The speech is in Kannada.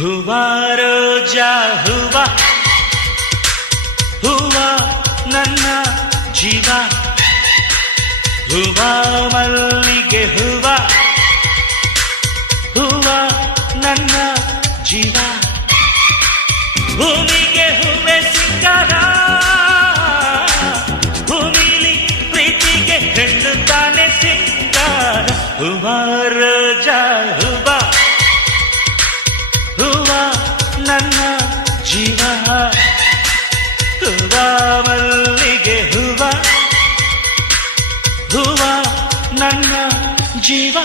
ಹೂವ ರೋಜಾ ಹೂವ ಹೂವ ನನ್ನ ಜೀವ ಹೂವ ಮಲ್ಲಿಗೆ ಹೂವ ಹೂವ ನನ್ನ ಜೀವ ಭೂಮಿಗೆ ಹೂವೆ ಸಿಂಗಾರ ಭೂಮಿಲಿ ಪ್ರೀತಿಗೆ ಹೆಣ್ಣು ತಾನೆ ಸಿಂಗಾರ ಹೂವ ರೋಜಾ ಹೂವ ಹೂವ ನನ್ನ ಜೀವ ಹೂವ ಮಲ್ಲಿಗೆ ಹೂವ ಹೂವ ನನ್ನ ಜೀವ